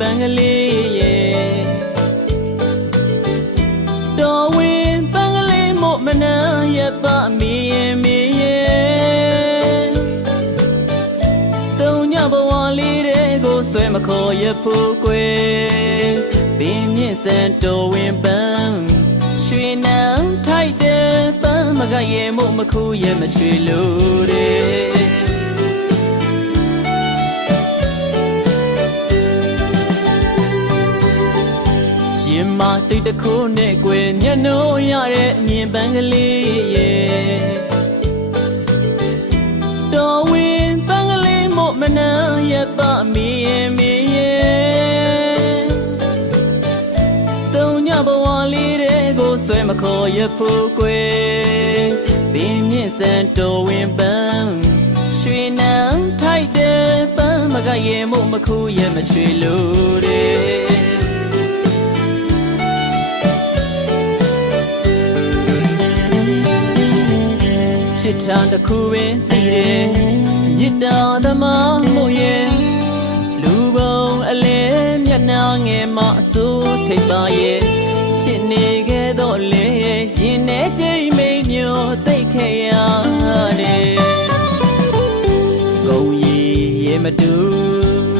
ပန်းကလေးရဲ့တော်ဝင်ပန်းကလေးမို့မနှံရပါမီရဲ့မီရဲ့တုံညဘဝလေးတွေကိုဆွဲမခေါ်ရဖို့ကွယ်ပင်မြင့်စံတော်ဝင်ပန်းရွှေနံထိုက်တဲ့ပန်းမကရဲ့မို့မခုရဲ့မရွှေလို့တဲ့ ရင်မတိတ်တခိုးနဲ့ကွယ်မျက်နှိုးရတဲ့အမြင်ပန်းကလေးရဲ့တော်ဝင်ပန်းကလေးမို့မနှံရပါမီရဲ့မီရဲ့တုံညဘဝလေးတွေကိုဆွဲမခေါ်ရဖို့ကွယ်ပင်မြင့်စံတော်ဝင်ပန်းရွှေနံထိုက်တဲ့ပန်းမကရဲ့မို့မခုရဲ့မရွှေလို့တဲ့ ချစ်တာတစ်ခုပင်တည်တယ်မြစ်တာသမားမို့ရဲ့လူပုံအလဲမျက်နှာငယ်မအစိုးထိပ်ပါရဲ့ချစ်နေခဲ့တော့လေရင်ထဲချိန်မိန်ညိုတိတ်ခဲ့ရတယ်ဂုံရီရေမတူ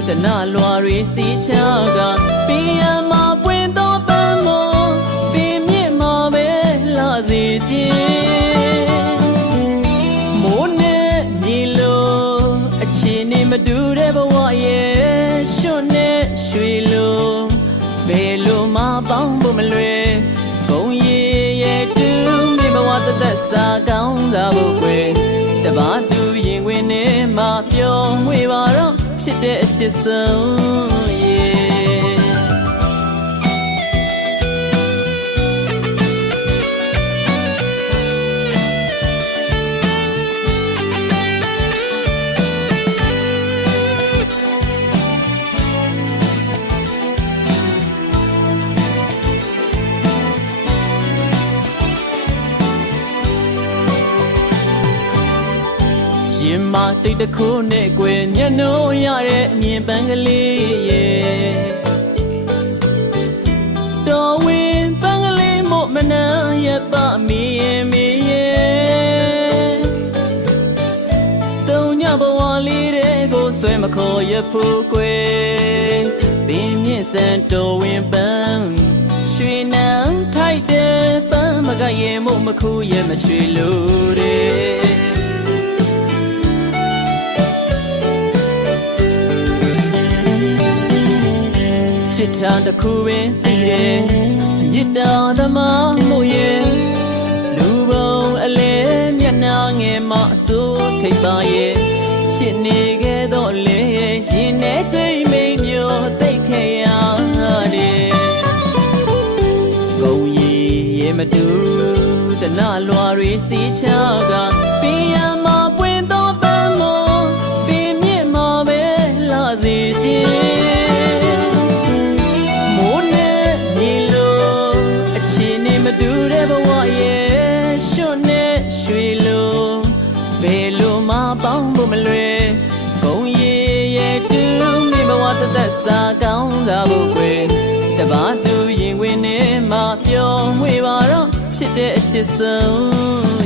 တနလွာရီစီချာကပြရမပွင့်တော့ပန်းမို့ပြင်းမြင့်မှာပဲလာစီခြင်း ပေါင်းဖို့မလွယ်ဂုံရည်ရဲ့တူမြေဘဝတသက်စာကောင်းတာဖို့ကွယ်တပါတူရင်ဝင်နေမှပျော်မွေပါတော့ချစ်တဲ့အချစ်ဆုံး ရဲ့ရင်မတိတ်တခိုးနဲ့ကွယ်ညနိုးရတဲ့အမြင်ပန်းကလေးရဲ့တော်ဝင်ပန်းကလေးမို့မနှံရပါမီရဲ့မီရဲ့တုံညဘဝလေးတွေကိုဆွဲမခေါ်ရဖို့ကွယ်ပင်မြင့်စံတော်ဝင်ပန်းရွှေနံထိုက်တဲ့ပန်းမကရဲ့မို့မခုရဲ့မရွှေလို့တဲ့ ချစ်တာတစ်ခုပင်တည်တယ်မြစ်တာသမားမို့ရဲ့လူပုံအလဲမျက်နှာငယ်မအစိုးထိပ်ပါရဲ့ချစ်နေခဲ့တော့လေရင်ထဲချိန်မိန်မျိုးတိတ်ခဲ့ရတယ်ဂုံရီရေမတူတနလွာရီစီချာကပြင်းရမပွင့်တော့ပန်းမို့ပြင်းမြင့်မှာပဲလာစီခြင်း ရွှေလိုဘယ်လိုမှပေါင်းဖို့မလွယ်ဂုံရည်ရဲ့တူမိဘဝတသက်စာကောင်းတာဖို့ကွယ်တပါတူရင်ဝင်နေမှပျော်မွေပါတော့ချစ်တဲ့အချစ်ဆုံးရေ